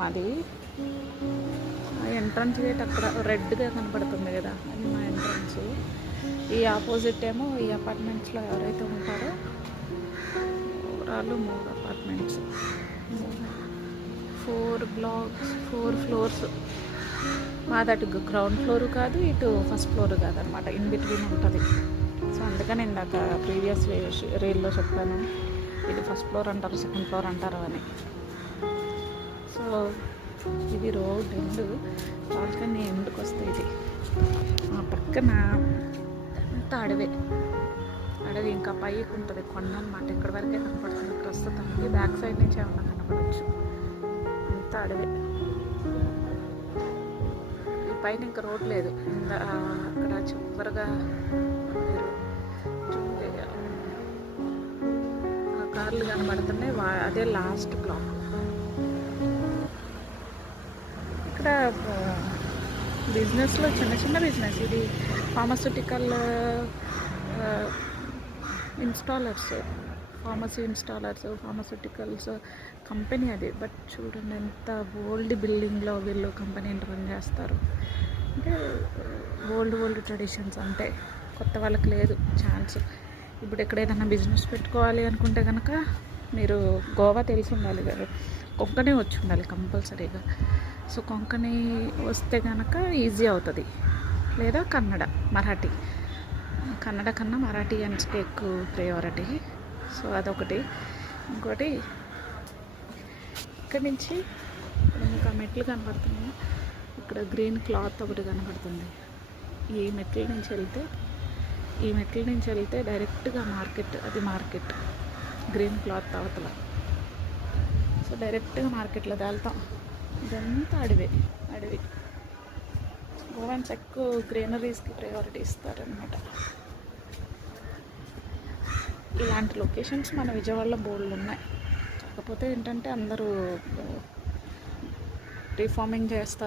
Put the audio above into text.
మాది. Entrance gate అక్కడ రెడ్గా కనపడుతుంది కదా, అది మా ఎంట్రన్స్. ఈ ఆపోజిట్ ఏమో ఈ అపార్ట్మెంట్స్లో ఎవరైతే ఉంటారో ఓవరాల్ 3 అపార్ట్మెంట్స్, 4 బ్లాక్స్, 4 ఫ్లోర్స్. మాది అటు గ్రౌండ్ ఫ్లోర్ కాదు, ఇటు ఫస్ట్ ఫ్లోర్ కాదనమాట, ఇన్ బిట్వీన్ ఉంటుంది. సో అందుకని ఇందాక ప్రీవియస్ రీల్లో చెప్పాను, ఇది ఫస్ట్ ఫ్లోర్ అంటారు, సెకండ్ ఫ్లోర్ అంటారు అని. సో ఇది రోడ్ ఎండ్, బాల్కనీ ఎండ్కి వస్తే ఇది. ఆ పక్కన అంతా అడవి ఇంకా పైకి ఉంటుంది, కొండ అనమాట. ఇక్కడ వరకే కనపడుతుంది ప్రస్తుతానికి, బ్యాక్ సైడ్ నుంచి ఏమన్నా కనపడవచ్చు. అంతా అడవి. ఈ పైన ఇంకా రోడ్ లేదు, అక్కడ చివరిగా కార్లు కనబడుతున్నాయి, అదే లాస్ట్ బ్లాక్. ఇక్కడ బిజినెస్లో చిన్న బిజినెస్ ఇది, ఫార్మస్యూటికల్ ఇన్స్టాలర్స్, ఫార్మస్యూటికల్స్ కంపెనీ అది. బట్ చూడండి ఎంత ఓల్డ్ బిల్డింగ్లో వీళ్ళు కంపెనీని రన్ చేస్తారు. అంటే ఓల్డ్ ట్రెడిషన్స్, అంటే కొత్త వాళ్ళకి లేదు ఛాన్స్. ఇప్పుడు ఎక్కడ ఏదైనా బిజినెస్ పెట్టుకోవాలి అనుకుంటే కనుక మీరు గోవా తెలిసి ఉండాలి కదా, కొంకణి వచ్చి ఉండాలి కంపల్సరీగా. సో కొంకణి వస్తే కనుక ఈజీ అవుతుంది, లేదా మరాఠీ కన్నా మరాఠియన్స్కి ఎక్కువ ప్రయారిటీ. సో అదొకటి. ఇంకోటి ఇక్కడి నుంచి మీకు ఆ మెట్లు కనపడుతున్నాయి, ఇక్కడ గ్రీన్ క్లాత్ ఒకటి కనపడుతుంది. ఈ మెట్ల నుంచి వెళ్తే డైరెక్ట్గా మార్కెట్, అది మార్కెట్ గ్రీన్ క్లాత్ అవతల. సో డైరెక్ట్గా మార్కెట్లో వెళ్తాం. ఇదంతా అడవి. గోవాన్స్ ఎక్కువ గ్రీనరీస్కి ప్రయారిటీ ఇస్తారనమాట. ఇలాంటి లొకేషన్స్ మన విజయవాడలో బోల్డ్ ఉన్నాయి. కాకపోతే ఏంటంటే అందరూ రీఫార్మింగ్ చేస్తారు.